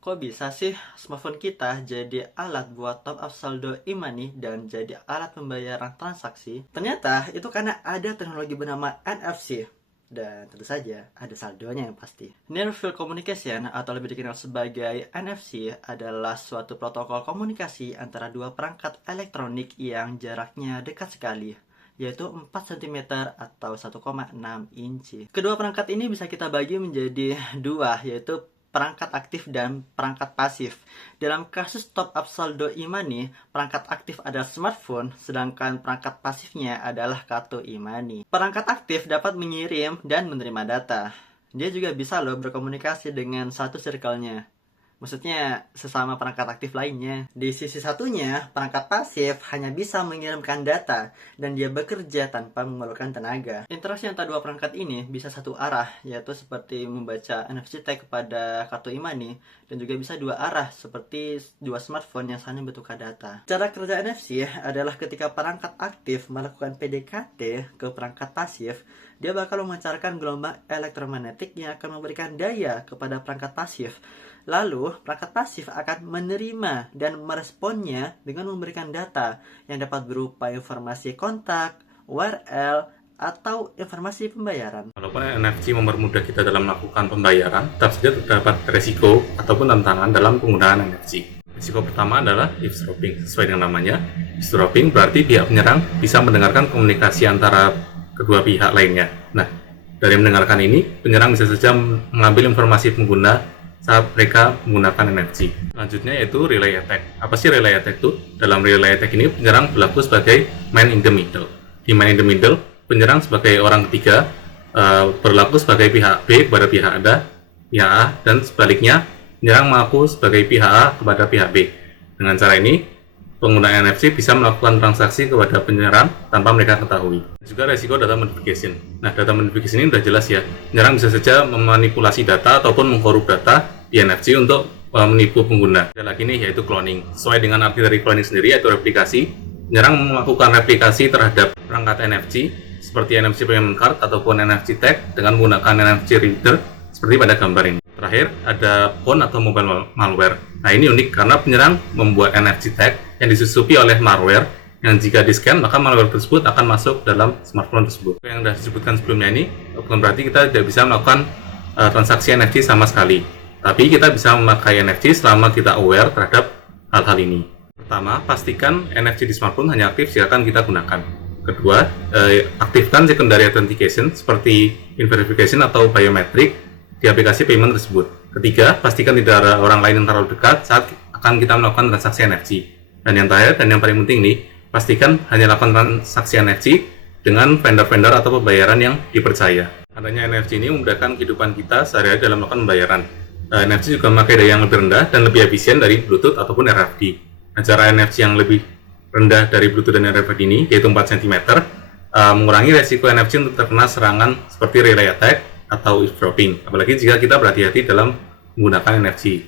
Kok bisa sih smartphone kita jadi alat buat top up saldo e-money dan jadi alat pembayaran transaksi? Ternyata itu karena ada teknologi bernama NFC. Dan tentu saja ada saldonya yang pasti. Near Field Communication atau lebih dikenal sebagai NFC adalah suatu protokol komunikasi antara dua perangkat elektronik yang jaraknya dekat sekali, yaitu 4 cm atau 1,6 inci. Kedua perangkat ini bisa kita bagi menjadi dua, yaitu perangkat aktif dan perangkat pasif. Dalam kasus top up saldo e-money, perangkat aktif adalah smartphone, sedangkan perangkat pasifnya adalah kartu e-money. Perangkat aktif dapat mengirim dan menerima data. Dia juga bisa berkomunikasi dengan satu circle-nya. Maksudnya sesama perangkat aktif lainnya. Di sisi satunya, perangkat pasif hanya bisa mengirimkan data dan dia bekerja tanpa memerlukan tenaga. Interaksi antara dua perangkat ini bisa satu arah, yaitu seperti membaca NFC tag kepada kartu e-money, dan juga bisa dua arah seperti dua smartphone yang saling bertukar data. Cara kerja NFC adalah ketika perangkat aktif melakukan PDKT ke perangkat pasif, dia bakal memancarkan gelombang elektromagnetik yang akan memberikan daya kepada perangkat pasif. Lalu, perangkat pasif akan menerima dan meresponnya dengan memberikan data yang dapat berupa informasi kontak, URL, atau informasi pembayaran. Walaupun NFC mempermudah kita dalam melakukan pembayaran, tetap saja terdapat resiko ataupun tantangan dalam penggunaan NFC. Risiko pertama adalah eavesdropping. Sesuai dengan namanya, eavesdropping berarti pihak penyerang bisa mendengarkan komunikasi antara kedua pihak lainnya. Nah, dari mendengarkan ini, penyerang bisa saja mengambil informasi pengguna saat mereka menggunakan NFC. Selanjutnya yaitu relay attack. Apa sih relay attack itu? Dalam relay attack ini, penyerang berlaku sebagai man in the middle. Di man in the middle, penyerang sebagai orang ketiga berlaku sebagai pihak B kepada pihak A, dan sebaliknya, penyerang mengaku sebagai pihak A kepada pihak B. Dengan cara ini, pengguna NFC bisa melakukan transaksi kepada penyerang tanpa mereka ketahui. Juga resiko data modification. Nah, data modification ini sudah jelas ya. Penyerang bisa saja memanipulasi data ataupun mengkorup data di NFC untuk menipu pengguna. Ada lagi nih, yaitu cloning. Sesuai dengan arti dari cloning sendiri, yaitu replikasi. Penyerang melakukan replikasi terhadap perangkat NFC seperti NFC payment card ataupun NFC tag dengan menggunakan NFC reader seperti pada gambar ini. Terakhir, ada phone atau mobile malware. Nah, ini unik karena penyerang membuat NFC tag yang disusupi oleh malware yang jika di-scan maka malware tersebut akan masuk dalam smartphone tersebut. Yang sudah disebutkan sebelumnya ini bukan berarti kita tidak bisa melakukan transaksi NFC sama sekali. Tapi kita bisa memakai NFC selama kita aware terhadap hal-hal ini. Pertama, pastikan NFC di smartphone hanya aktif jika akan kita gunakan. Kedua, aktifkan secondary authentication seperti PIN verification atau biometric di aplikasi payment tersebut. Ketiga, pastikan tidak ada orang lain yang terlalu dekat saat akan kita melakukan transaksi NFC. Dan yang terakhir dan yang paling penting nih, pastikan hanya lakukan transaksi NFC dengan vendor-vendor atau pembayaran yang dipercaya. Adanya NFC ini memudahkan kehidupan kita sehari-hari dalam melakukan pembayaran. NFC juga memakai daya yang lebih rendah dan lebih efisien dari Bluetooth ataupun RFID. Nah, cara NFC yang lebih rendah dari Bluetooth dan RFID ini, yaitu 4 cm, mengurangi resiko NFC untuk terkena serangan seperti relay attack atau eavesdropping, apalagi jika kita berhati-hati dalam menggunakan NFC.